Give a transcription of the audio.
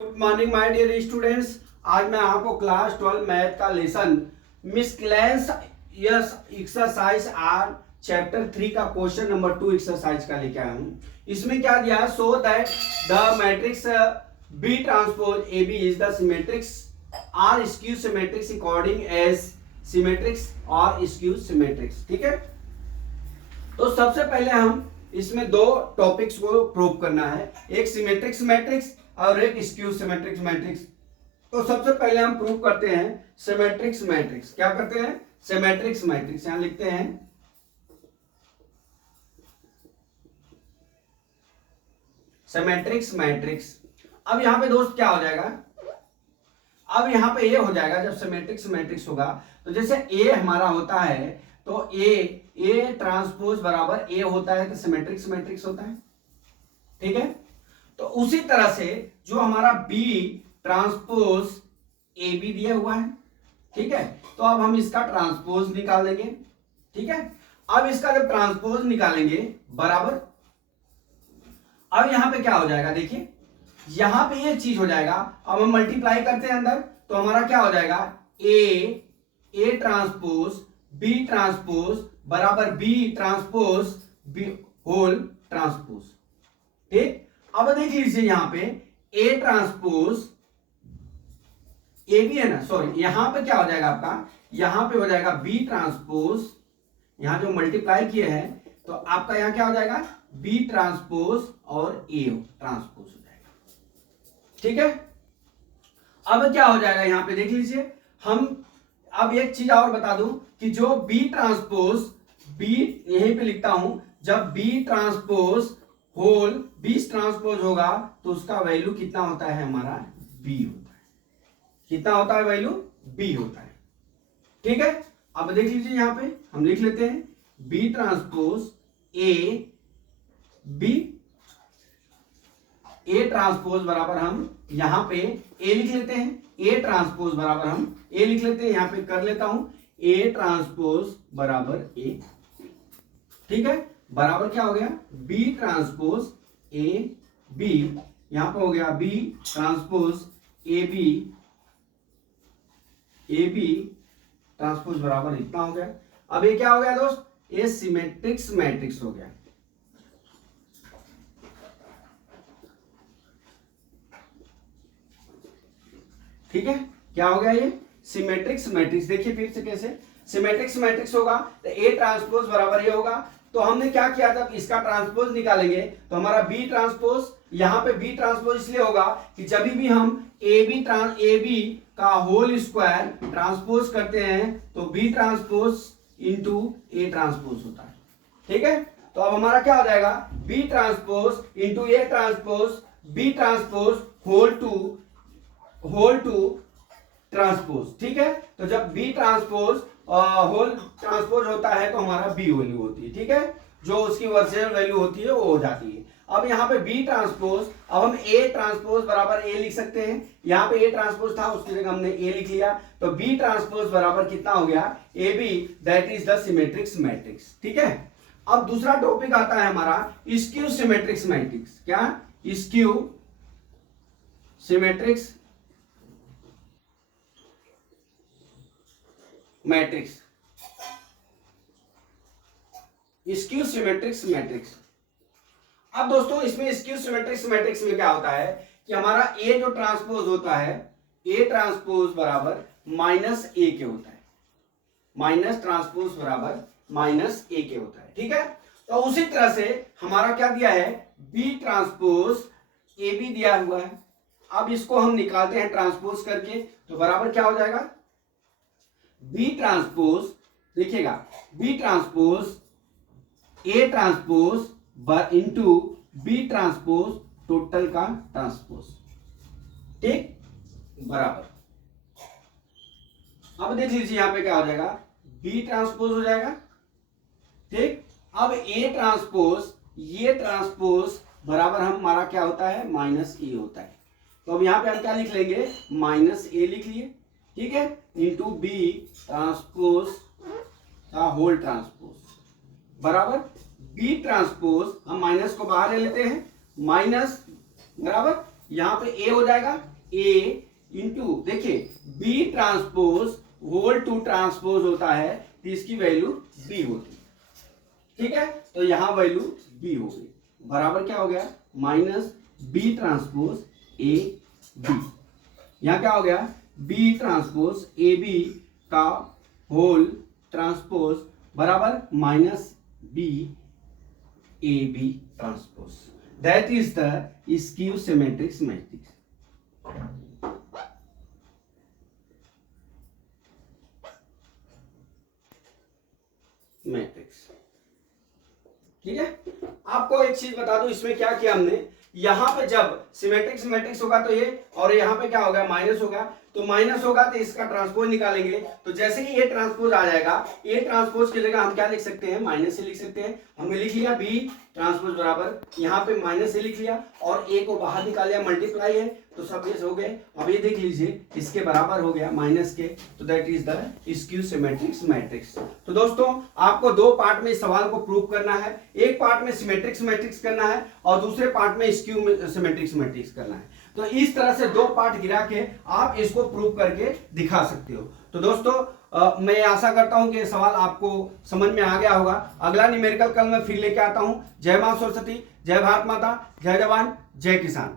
Good morning my dear students. आज मैं आपको क्लास 12 मैथ का lesson miscellaneous exercise or chapter 3 का क्वेश्चन नंबर 2 एक्सरसाइज का लेके आया हूं। इसमें क्या दिया है, so that the matrix B transpose A B is the symmetric or skew symmetric according as symmetric और स्क्यू सिमेट्रिक्स। ठीक है, तो सबसे पहले हम इसमें दो टॉपिक्स को प्रूव करना है, एक सिमेट्रिक्स मैट्रिक्स और एक स्क्यू सिमेट्रिक्स मैट्रिक्स। तो सबसे पहले हम प्रूव करते हैं सिमेट्रिक्स मैट्रिक्स। क्या करते हैं? सिमेट्रिक्स मैट्रिक्स। यहां लिखते हैं सिमेट्रिक्स मैट्रिक्स। अब यहां पे दोस्त क्या हो जाएगा, अब यहां पे ये हो जाएगा, जब सिमेट्रिक्स मैट्रिक्स होगा तो जैसे ए हमारा होता है तो ए ट्रांसपोज बराबर ए होता है तो सिमेट्रिक्स मैट्रिक्स होता है। ठीक है, तो उसी तरह से जो हमारा बी ट्रांसपोज ए बी दिया हुआ है, ठीक है, तो अब हम इसका ट्रांसपोज निकाल देंगे। ठीक है, अब इसका जब ट्रांसपोज निकालेंगे बराबर, अब यहां पे क्या हो जाएगा, देखिए यहां पे ये चीज हो जाएगा। अब हम मल्टीप्लाई करते हैं अंदर, तो हमारा क्या हो जाएगा, ए ट्रांसपोज बी ट्रांसपोज बराबर B transpose B whole transpose. ठीक, अब देख लीजिए यहां पे ए ट्रांसपोज ए भी है ना, सॉरी यहां पे क्या हो जाएगा आपका, यहां पे हो जाएगा बी ट्रांसपोज, यहां जो मल्टीप्लाई किए हैं तो आपका यहां क्या हो जाएगा, बी ट्रांसपोज और ए ट्रांसपोज हो जाएगा। ठीक है, अब क्या हो जाएगा यहां पे देख लीजिए, हम अब एक चीज और बता दूं कि जो बी ट्रांसपोज बी यहीं पे लिखता हूं, जब बी ट्रांसपोज होल 20 ट्रांसपोज होगा तो उसका वैल्यू कितना होता है, हमारा बी होता है। कितना होता है वैल्यू, बी होता है। ठीक है, अब देख लीजिए यहां पे हम लिख लेते हैं B transpose A B, A transpose बराबर हम यहां पे ए लिख लेते हैं, ए ट्रांसपोज बराबर हम ए लिख लेते हैं, यहां पे कर लेता हूं ए ट्रांसपोज बराबर ए। ठीक है, बराबर क्या हो गया, बी ट्रांसपोज ए बी, यहां पर हो गया B transpose A B transpose बराबर इतना हो गया। अब ये क्या हो गया दोस्त, ये सिमेट्रिक्स मैट्रिक्स हो गया। ठीक है, क्या हो गया, ये सिमेट्रिक्स मैट्रिक्स। देखिए फिर से कैसे सिमेट्रिक्स मैट्रिक्स होगा तो ए ट्रांसपोज बराबर ये होगा। तो हमने क्या किया था, इसका ट्रांसपोज निकालेंगे तो हमारा बी ट्रांसपोज, यहां पे बी ट्रांसपोज इसलिए होगा कि जब भी हम ए बी का होल स्क्वायर ट्रांसपोज करते हैं तो B transpose into A transpose होता है। ठीक है, तो अब हमारा क्या हो जाएगा, B transpose into A transpose B transpose whole to transpose. ठीक है, तो जब बी ट्रांसपोज होल ट्रांसपोज होता है तो हमारा बी वैल्यू होती है। ठीक है, जो उसकी वर्सेल वैल्यू होती है वो हो जाती है। अब यहाँ पे बी ट्रांसपोज, अब हम ए ट्रांसपोज बराबर ए लिख सकते हैं, यहाँ पे ए ट्रांसपोज था उसकी जगह हमने ए लिख लिया, तो बी ट्रांसपोज बराबर कितना हो गया, A B, that is the symmetric matrix. ठीक है, अब दूसरा टॉपिक आता है हमारा स्क्यू सिमेट्रिक्स मैट्रिक्स। क्या, skew symmetric matrix, skew symmetric matrix. अब दोस्तों इसमें स्क्यू सिमेट्रिक्स मैट्रिक्स में क्या होता है कि हमारा ए जो ट्रांसपोज होता है, ए ट्रांसपोज बराबर माइनस ए के होता है, माइनस ट्रांसपोज बराबर माइनस ए के होता है। ठीक है, तो उसी तरह से हमारा क्या दिया है, बी ट्रांसपोज ए बी दिया हुआ है। अब इसको हम निकालते हैं ट्रांसपोज करके तो बराबर क्या हो जाएगा, बी ट्रांसपोज, देखिएगा B transpose A transpose into B transpose total का ट्रांसपोज। ठीक, बराबर, अब देख लीजिए यहां पे क्या हो जाएगा, बी ट्रांसपोज हो जाएगा। ठीक, अब ए ट्रांसपोज ये ट्रांसपोज बराबर हमारा क्या होता है, माइनस ए होता है। तो अब यहां पे हम क्या लिख लेंगे, माइनस ए लिख लिए। ठीक है, इंटू बी ट्रांसपोज का होल ट्रांसपोज बराबर बी ट्रांसपोज, हम माइनस को बाहर ले लेते हैं, माइनस बराबर यहां पे ए हो जाएगा ए इंटू, देखिए B transpose whole to transpose होता है तो इसकी वैल्यू बी होती है, ठीक है। तो यहां वैल्यू बी हो गई, बराबर क्या हो गया minus B transpose A B. यहां क्या हो गया बी ट्रांसपोज ए बी का होल ट्रांसपोज बराबर minus B A B transpose, that is the skew symmetric matrix. Matrix, ठीक है। आपको एक चीज बता दूं, इसमें क्या किया हमने, यहां पे जब सिमेट्रिक मैट्रिक्स होगा तो ये, और यहां पे क्या होगा माइनस होगा, तो माइनस होगा तो इसका ट्रांसपोज निकालेंगे, तो जैसे ही ये ट्रांसपोज आ जाएगा, ये ट्रांसपोज की जगह हम क्या लिख सकते हैं माइनस से लिख सकते हैं। हमने लिख लिया बी ट्रांसपोज बराबर, यहाँ पे माइनस से लिख लिया और ए को बाहर निकाल लिया, मल्टीप्लाई है तो सब ये हो गए। अब ये देख लीजिए इसके बराबर हो गया माइनस के, तो that is the skew symmetric matrix. तो दोस्तों आपको दो पार्ट में इस सवाल को प्रूव करना है, एक पार्ट में सिमेट्रिक मैट्रिक्स करना है और दूसरे पार्ट में स्क्यू सिमेट्रिक मैट्रिक्स करना है। तो इस तरह से दो पार्ट गिरा के आप इसको प्रूव करके दिखा सकते हो। तो दोस्तों मैं आशा करता हूं कि ये सवाल आपको समझ में आ गया होगा। अगला न्यूमेरिकल कल मैं फिर लेके आता हूं। जय मां सरस्वती, जय भारत माता, जय जवान, जय किसान।